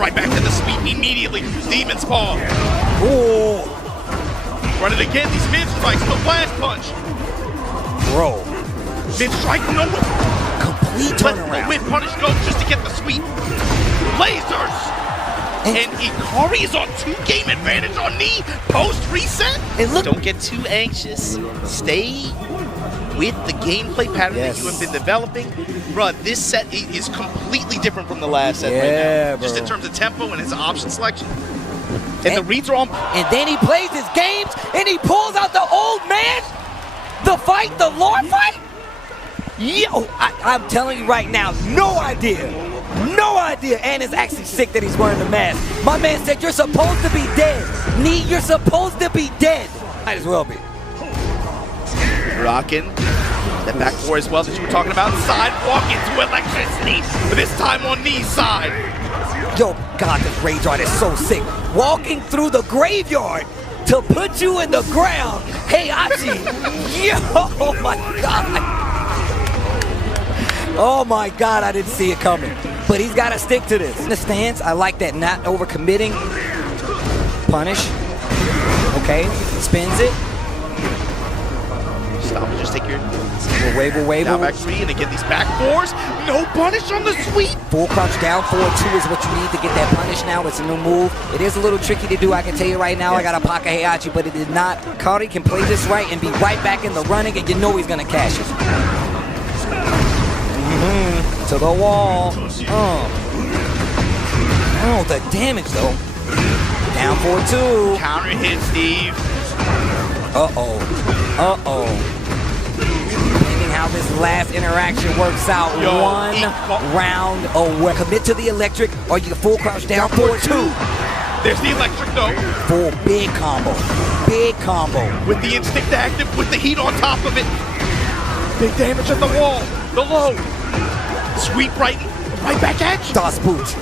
right back to the sweep immediately. Demon's Paw. Ooh. Run it again. These mid strikes. The flash punch. Bro. Mid strike. No. Complete turnaround. Let the whip punish go just to get the sweep. Lasers. And Ikari is on 2-game advantage on knee post-reset. And look, don't get too anxious. Stay with the gameplay pattern that you have been developing. Bruh, this set is completely different from the last set right now. Bro. Just in terms of tempo and his option selection. And the reads are on. And then he plays his games, and he pulls out the old man. The fight, the Lord fight. Yo, I'm telling you right now, no idea. No idea. And it's actually sick that he's wearing the mask. My man said, you're supposed to be dead. Nee, you're supposed to be dead. Might as well be. Rocking. That back four as well that you were talking about. Sidewalk into electricity. But this time on knee side. Yo, God, this rage art is so sick. Walking through the graveyard to put you in the ground. Hey, Achi. Yo, oh my God. Oh my God, I didn't see it coming. But he's got to stick to this. In the stance, I like that not overcommitting. Punish. Okay, spins it. Stop and just take your wave. Down back three, and again these back fours. No punish on the sweep. Full crouch down 4-2 is what you need to get that punish now. It's a new move. It is a little tricky to do, I can tell you right now. I got a Paka Heihachi, but it did not. Kari can play this right and be right back in the running, and you know he's going to cash it. To the wall. Oh, the damage though. Down 4-2. Counter hit, Steve. Depending how this last interaction works out, one round away. Commit to the electric, or you can full crouch down 4-2. There's the electric though. Full big combo. Big combo. With the instinct active, with the heat on top of it. Big damage at the wall. The low. Sweep right back at you. Das Boot.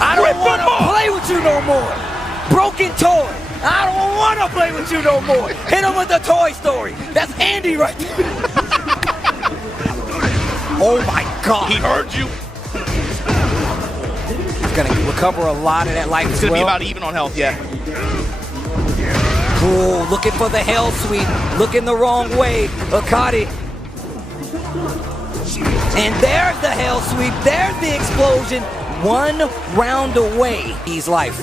I don't want to play with you no more. Broken toy. I don't want to play with you no more. Hit him with the Toy Story. That's Andy right there. Oh my God. He heard you. He's going to recover a lot of that life as well. It's going to be about even on health, yeah. Cool. Looking for the hell sweep. Looking the wrong way. Akari. And there's the hell sweep. There's the explosion. One round away. He's life.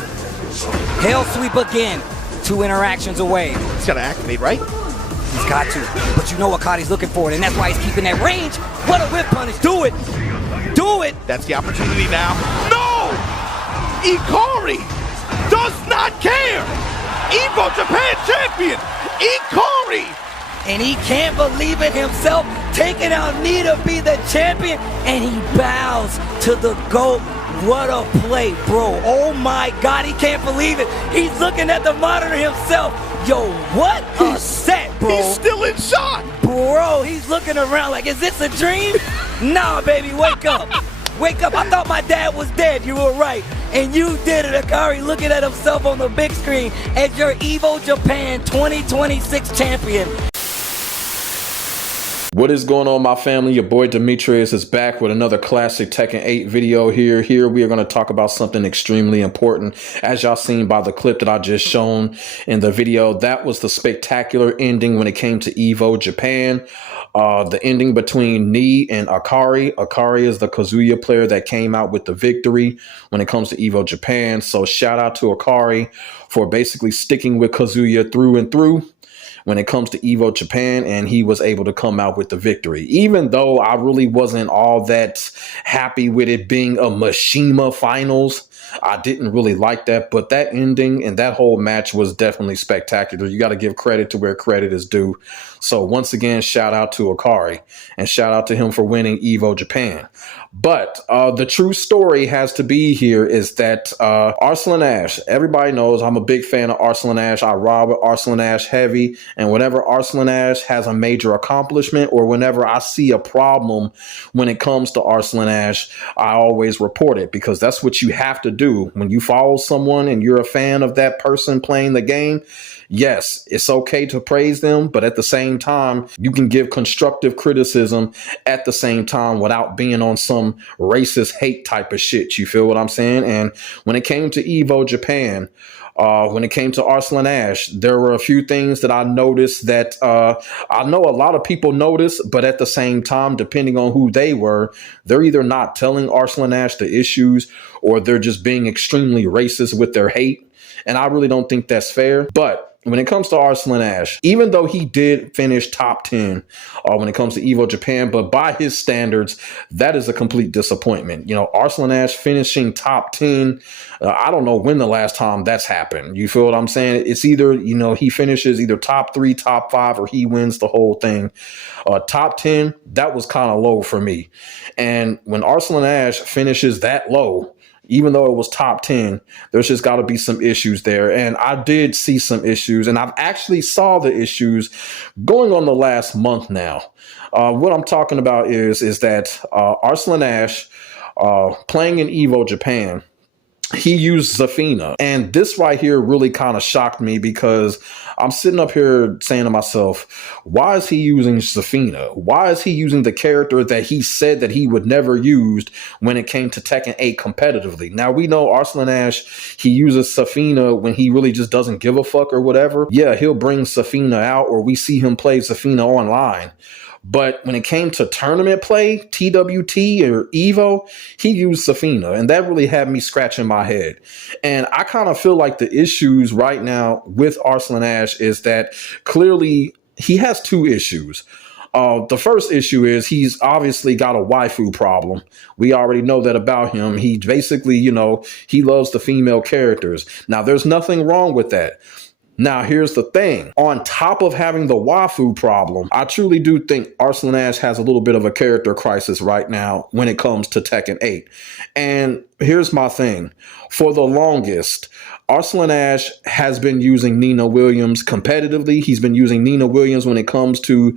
Hell sweep again. 2 interactions away. He's got to activate, right? He's got to. But you know what Akari's looking for, and that's why he's keeping that range. What a whip punish. Do it. Do it. That's the opportunity now. No! Ikari does not care. EVO Japan champion. Ikari. And he can't believe it himself, taking out knee to be the champion, and he bows to the GOAT. What a play, bro. Oh my God, he can't believe it. He's looking at the monitor himself. Yo, what a set, bro. He's still in shock. Bro, he's looking around like, is this a dream? Nah, baby, wake up. Wake up. I thought my dad was dead. You were right. And you did it, Akari, looking at himself on the big screen as your EVO Japan 2026 champion. What is going on, my family? Your boy Demetrius is back with another classic Tekken 8 video here. Here we are going to talk about something extremely important. As y'all seen by the clip that I just shown in the video, that was the spectacular ending when it came to EVO Japan. The ending between Nee and Akari. Akari is the Kazuya player that came out with the victory when it comes to EVO Japan. So shout out to Akari for basically sticking with Kazuya through and through when it comes to EVO Japan, and he was able to come out with the victory. Even though I really wasn't all that happy with it being a Mishima finals, I didn't really like that, but that ending and that whole match was definitely spectacular. You got to give credit to where credit is due. So once again, shout out to Akari, and shout out to him for winning EVO Japan. But the true story has to be here is that Arslan Ash, everybody knows I'm a big fan of Arslan Ash. I ride with Arslan Ash heavy. And whenever Arslan Ash has a major accomplishment, or whenever I see a problem when it comes to Arslan Ash, I always report it, because that's what you have to do. When you follow someone and you're a fan of that person playing the game, yes, it's okay to praise them, but at the same time, you can give constructive criticism at the same time without being on some racist hate type of shit. You feel what I'm saying? And when it came to EVO Japan, when it came to Arslan Ash, there were a few things that I noticed that I know a lot of people noticed, but at the same time, depending on who they were, they're either not telling Arslan Ash the issues or they're just being extremely racist with their hate. And I really don't think that's fair. But when it comes to Arslan Ash, even though he did finish top 10 when it comes to EVO Japan, but by his standards, that is a complete disappointment. You know, Arslan Ash finishing top 10, I don't know when the last time that's happened. You feel what I'm saying? It's either, you know, he finishes either top 3, top 5, or he wins the whole thing. Top 10, that was kind of low for me. And when Arslan Ash finishes that low, even though it was top 10, there's just got to be some issues there. And I did see some issues, and I've actually saw the issues going on the last month now. What I'm talking about is that Arslan Ash, playing in EVO Japan, he used Zafina. And this right here really kind of shocked me because I'm sitting up here saying to myself, why is he using Zafina? Why is he using the character that he said that he would never use when it came to Tekken 8 competitively? Now, we know Arslan Ash, he uses Zafina when he really just doesn't give a fuck or whatever. Yeah, he'll bring Zafina out, or we see him play Zafina online. But when it came to tournament play, TWT or EVO, he used Zafina, and that really had me scratching my head. And I kind of feel like the issues right now with Arslan Ash is that clearly he has two issues. The first issue is he's obviously got a waifu problem. We already know that about him. He basically, you know, he loves the female characters. Now, there's nothing wrong with that. Now, here's the thing. On top of having the waifu problem, I truly do think Arslan Ash has a little bit of a character crisis right now when it comes to Tekken 8. And here's my thing. For the longest, Arslan Ash has been using Nina Williams competitively. He's been using Nina Williams when it comes to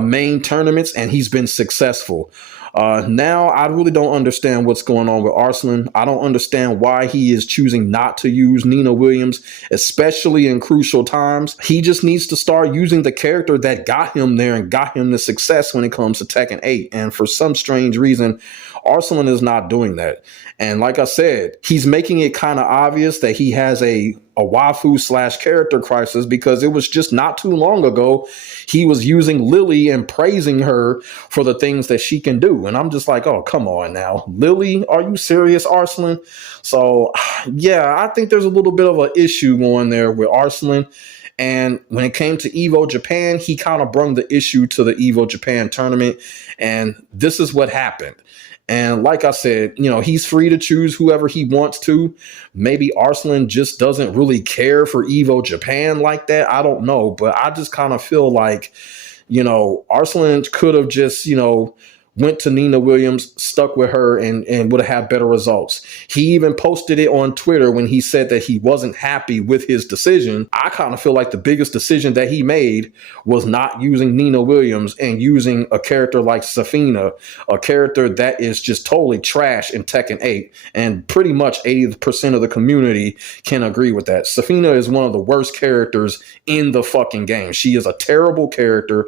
main tournaments, and he's been successful. Now, I really don't understand what's going on with Arslan. I don't understand why he is choosing not to use Nina Williams, especially in crucial times. He just needs to start using the character that got him there and got him the success when it comes to Tekken 8. And for some strange reason, Arslan is not doing that. And like I said, he's making it kind of obvious that he has a waifu / character crisis, because it was just not too long ago he was using Lily and praising her for the things that she can do. And I'm just like, oh, come on now. Lily, are you serious, Arslan? So, yeah, I think there's a little bit of an issue going there with Arslan. And when it came to EVO Japan, he kind of brought the issue to the EVO Japan tournament. And this is what happened. And like I said, you know, he's free to choose whoever he wants to. Maybe Arslan just doesn't really care for EVO Japan like that. I don't know. But I just kind of feel like, you know, Arslan could have just, you know, went to Nina Williams, stuck with her, and would have had better results. He even posted it on Twitter when he said that he wasn't happy with his decision. I kind of feel like the biggest decision that he made was not using Nina Williams and using a character like Zafina, a character that is just totally trash in Tekken 8. And pretty much 80% of the community can agree with that. Zafina is one of the worst characters in the fucking game. She is a terrible character,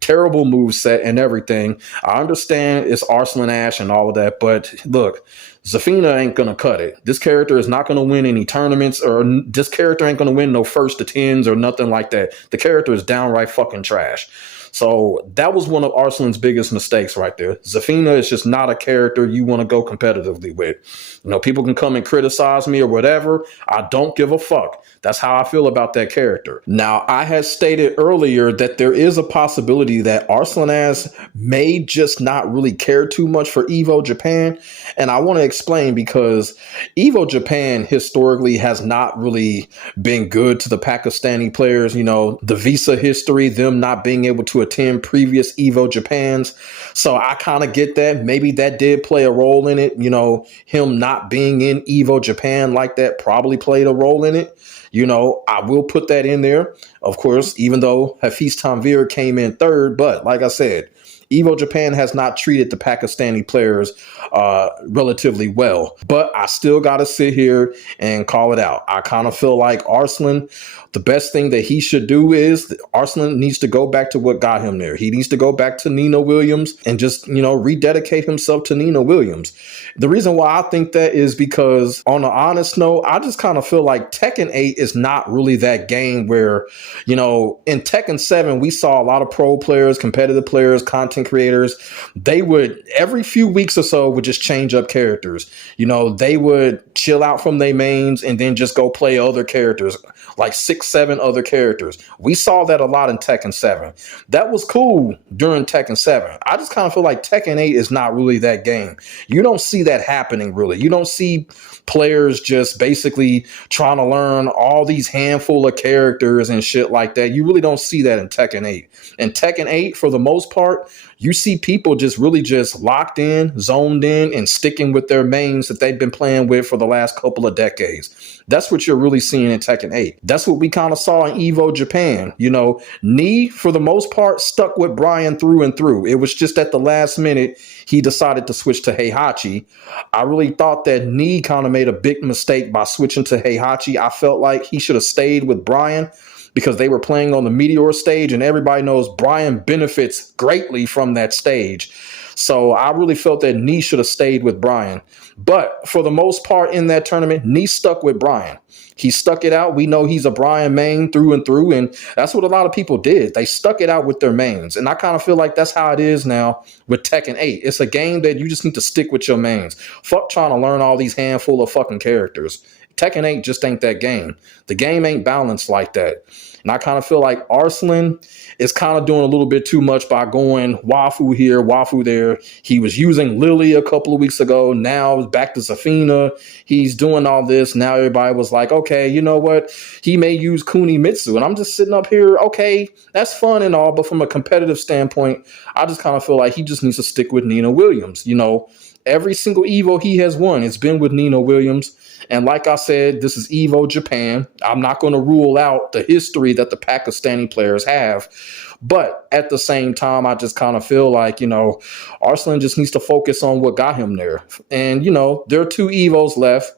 terrible moveset and everything. I understand it's Arslan Ash and all of that, but look, Zafina ain't gonna cut it. This character is not gonna win any tournaments, or this character ain't gonna win no first to 10s or nothing like that. The character is downright fucking trash. So that was one of Arslan's biggest mistakes right there. Zafina is just not a character you want to go competitively with. You know, people can come and criticize me or whatever. I don't give a fuck. That's how I feel about that character. Now, I had stated earlier that there is a possibility that Arslan Ash may just not really care too much for EVO Japan. And I want to explain, because EVO Japan historically has not really been good to the Pakistani players. You know, the visa history, them not being able to attend previous EVO Japans. So I kind of get that. Maybe that did play a role in it. You know, him not being in EVO Japan like that probably played a role in it. You know, I will put that in there, of course, even though Hafiz Tanvir came in third. But like I said, EVO Japan has not treated the Pakistani players relatively well. But I still got to sit here and call it out. I kind of feel like Arslan, the best thing that he should do is Arslan needs to go back to what got him there. He needs to go back to Nina Williams and just, rededicate himself to Nina Williams. The reason why I think that is because, on an honest note, I just kind of feel like Tekken 8 is not really that game where, in Tekken 7, we saw a lot of pro players, competitive players, content creators. They would, every few weeks or so, would just change up characters. They would chill out from their mains and then just go play other characters, like 6, 7 other characters. We saw that a lot in Tekken 7. That was cool during Tekken 7. I just kind of feel like Tekken 8 is not really that game. You don't see that happening, really. You don't see players just basically trying to learn all these handful of characters and shit like that. You really don't see that in Tekken 8. In Tekken 8, for the most part, you see people just really just locked in, zoned in, and sticking with their mains that they've been playing with for the last couple of decades. That's what you're really seeing in Tekken 8. That's what we kind of saw in EVO Japan. Knee, for the most part, stuck with Brian through and through. It was just at the last minute he decided to switch to Heihachi. I really thought that Knee kind of made a big mistake by switching to Heihachi. I felt like he should have stayed with Brian, because they were playing on the Meteor stage, and everybody knows Brian benefits greatly from that stage. So I really felt that Knee should have stayed with Brian. But for the most part in that tournament, Knee stuck with Brian. He stuck it out. We know he's a Brian main through and through, and that's what a lot of people did. They stuck it out with their mains. And I kind of feel like that's how it is now with Tekken 8. It's a game that you just need to stick with your mains. Fuck trying to learn all these handful of fucking characters. Tekken 8 just ain't that game. The game ain't balanced like that. And I kind of feel like Arslan is kind of doing a little bit too much by going Waifu here, Waifu there. He was using Lily a couple of weeks ago. Now back to Zafina. He's doing all this. Now everybody was like, okay, you know what? He may use Kunimitsu. And I'm just sitting up here, okay, that's fun and all. But from a competitive standpoint, I just kind of feel like he just needs to stick with Nina Williams. Every single EVO he has won, it's been with Nina Williams. And like I said, this is EVO Japan. I'm not going to rule out the history that the Pakistani players have. But at the same time, I just kind of feel like, Arslan just needs to focus on what got him there. And, there are 2 EVOs left.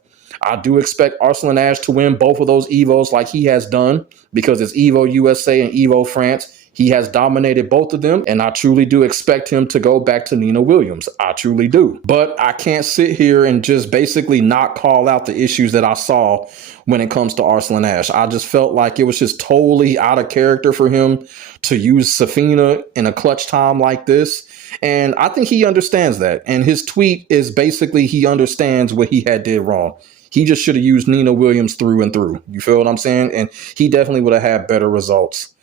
I do expect Arslan Ash to win both of those EVOs like he has done, because it's EVO USA and EVO France. He has dominated both of them, and I truly do expect him to go back to Nina Williams. I truly do. But I can't sit here and just basically not call out the issues that I saw when it comes to Arslan Ash. I just felt like it was just totally out of character for him to use Zafina in a clutch time like this. And I think he understands that. And his tweet is basically he understands what he had did wrong. He just should have used Nina Williams through and through. You feel what I'm saying? And he definitely would have had better results.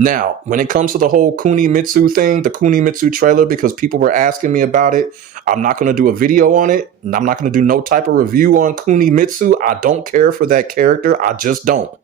Now, when it comes to the whole Kunimitsu thing, the Kunimitsu trailer, because people were asking me about it, I'm not going to do a video on it. And I'm not going to do no type of review on Kunimitsu. I don't care for that character. I just don't.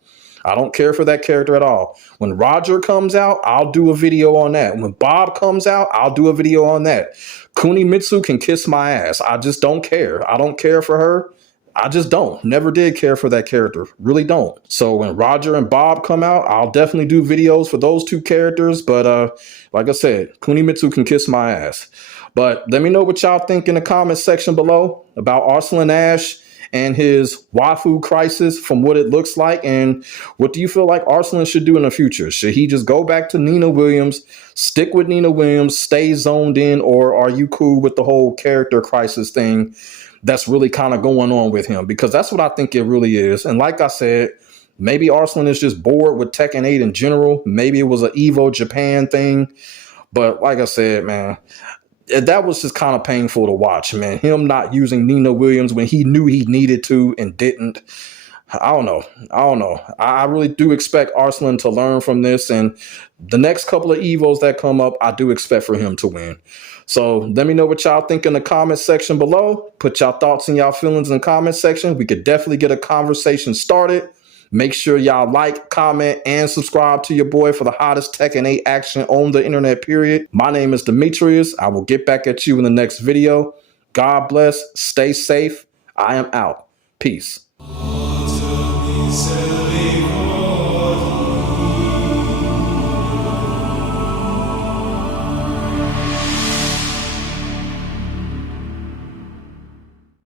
I don't care for that character at all. When Roger comes out, I'll do a video on that. When Bob comes out, I'll do a video on that. Kunimitsu can kiss my ass. I just don't care. I don't care for her. I just don't. Never did care for that character. Really don't. So when Roger and Bob come out, I'll definitely do videos for those 2 characters. But like I said, Kunimitsu can kiss my ass. But let me know what y'all think in the comment section below about Arslan Ash and his Waifu crisis from what it looks like. And what do you feel like Arslan should do in the future? Should he just go back to Nina Williams, stick with Nina Williams, stay zoned in, or are you cool with the whole character crisis thing that's really kind of going on with him? Because that's what I think it really is. And like I said, maybe Arslan is just bored with Tekken 8 in general. Maybe it was an EVO Japan thing. But like I said, man, that was just kind of painful to watch, man. Him not using Nina Williams when he knew he needed to and didn't. I don't know. I really do expect Arslan to learn from this. And the next couple of EVOs that come up, I do expect for him to win. So let me know what y'all think in the comment section below. Put y'all thoughts and y'all feelings in the comment section. We could definitely get a conversation started. Make sure y'all like, comment, and subscribe to your boy for the hottest Tekken 8 action on the internet, period. My name is Demetrius. I will get back at you in the next video. God bless. Stay safe. I am out. Peace.